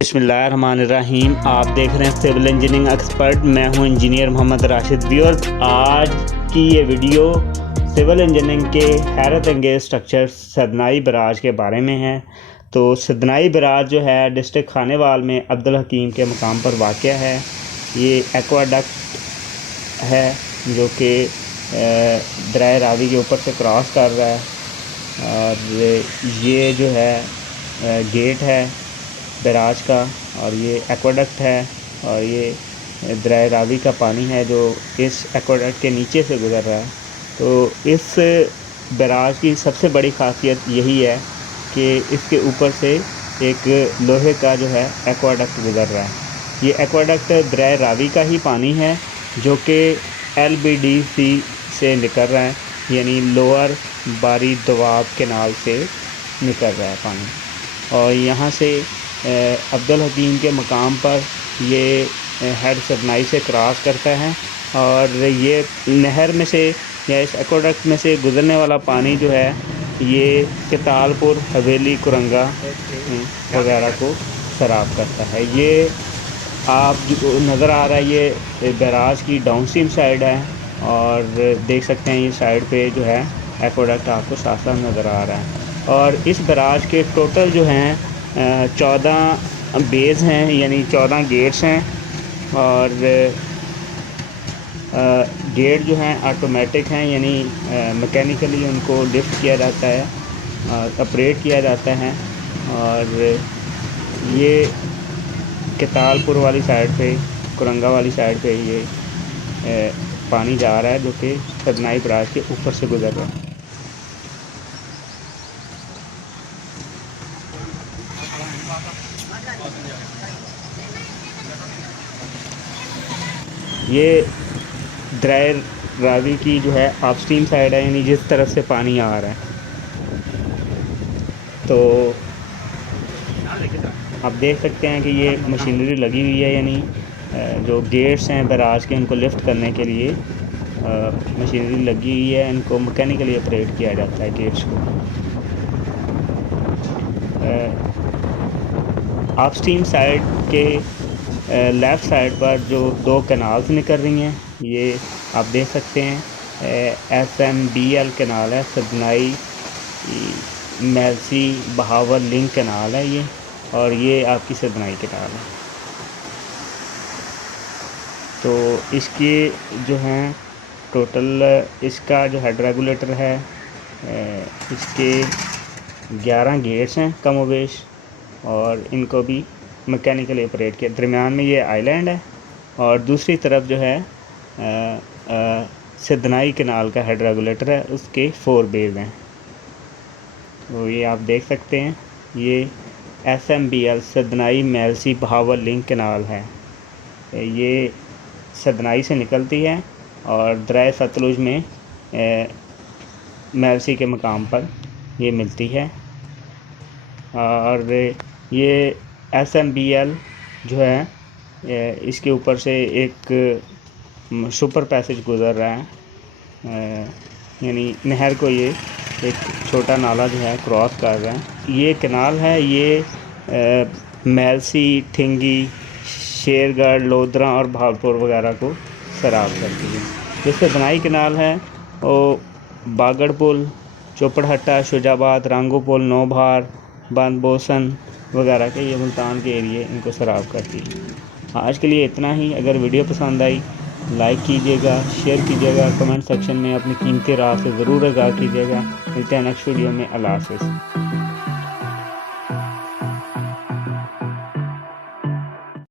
बिस्मिल्लाहिर्रहमानिर्रहीम। आप देख रहे हैं सिविल इंजीनियरिंग एक्सपर्ट। मैं हूं इंजीनियर मोहम्मद राशिद व्यूअर्स। आज की ये वीडियो सिविल इंजीनियरिंग के हैरत अंगेज स्ट्रक्चर सदनाई बराज के बारे में है। तो सदनाई बराज जो है डिस्ट्रिक्ट खानेवाल में अब्दुल हकीम के मकाम पर वाक़या है। ये एक्वाडक्ट है जो कि दरिया रावी के ऊपर से क्रॉस कर रहा है और ये जो है गेट है बराज का और ये एक्वाडक्ट है और ये दरिया रावी का पानी है जो इस एक्वाडक्ट के नीचे से गुज़र रहा है। तो इस बराज की सबसे बड़ी ख़ासियत यही है कि इसके ऊपर से एक लोहे का जो है एक्वाडक्ट गुज़र रहा है। ये एक्वाडक्ट दरिया रावी का ही पानी है जो कि LBDC से निकल रहा है, यानी लोअर बारी दवाब केनाल से निकल रहा है पानी। और यहाँ से अब्दुल हकीम के मकाम पर ये हेड सदनाई से क्रॉस करता है और ये नहर में से या इस एक्वाडक्ट में से गुज़रने वाला पानी जो है ये कितालपुर हवेली कुरंगा वगैरह को सराब करता है। ये आप जो नज़र आ रहा है ये बराज की डाउन स्ट्रीम साइड है और देख सकते हैं ये साइड पे जो है एक्वाडक्ट आपको साफ साफ नज़र आ रहा है। और इस बराज के टोटल जो हैं 14 बेज़ हैं, यानी 14 गेट्स हैं और गेट जो हैं ऑटोमेटिक हैं, यानी मैकेनिकली उनको लिफ्ट किया जाता है, ऑपरेट किया जाता है। और ये कितालपुर वाली साइड पे कुरंगा वाली साइड पे ये पानी जा रहा है जो कि सदनाई बराज के ऊपर से गुज़र रहा है। ये दरिया रावी की जो है अपस्ट्रीम साइड है, यानी जिस तरफ से पानी आ रहा है। तो आप देख सकते हैं कि ये मशीनरी लगी हुई है, यानी जो गेट्स हैं बराज के उनको लिफ्ट करने के लिए मशीनरी लगी हुई है। इनको मैकेनिकली ऑपरेट किया जाता है गेट्स को। अपस्ट्रीम साइड के लेफ़्ट साइड पर जो 2 कैनाल्स निकल रही हैं ये आप देख सकते हैं। SMBL कैनाल है, सदनाई मेलसी बहावल लिंक कैनाल है ये, और ये आपकी सदनाई कैनाल है। तो इसके जो हैं टोटल इसका जो हेड रेगुलेटर है इसके 11 गेट्स हैं कमोवेश, और इनको भी मैकेनिकली ऑपरेट किया। दरमियान में ये आइलैंड है और दूसरी तरफ जो है सदनाई कैनाल का हेड रेगुलेटर है, उसके 4 बेज हैं। तो ये आप देख सकते हैं ये SMBL Sidhnai Mailsi Bahawal link canal है। ये सदनाई से निकलती है और दरिया सतलुज में मेलसी के मकाम पर ये मिलती है। और ये SMBL जो है इसके ऊपर से एक सुपर पैसेज गुज़र रहा है, यानी नहर को ये एक छोटा नाला जो है क्रॉस कर रहा है। ये कैनाल है, ये मेलसी, ठिंगी, शेरगढ़, लोधरा और भावलपुर वगैरह को सराब करती है। जिससे सदनाई कैनाल है वो बागड़ पुल, चौपड़हट्टा, शुजाबाद, रांगो पुल, नौभार, बांदबोसन वगैरह के ये मुल्तान के एरिए इनको सराब करती है। आज के लिए इतना ही। अगर वीडियो पसंद आई लाइक कीजिएगा, शेयर कीजिएगा, कमेंट सेक्शन में अपनी कीमती राय से ज़रूर आगाह कीजिएगा। मिलते हैं नेक्स्ट वीडियो में। अल्लाह हाफ़िज़।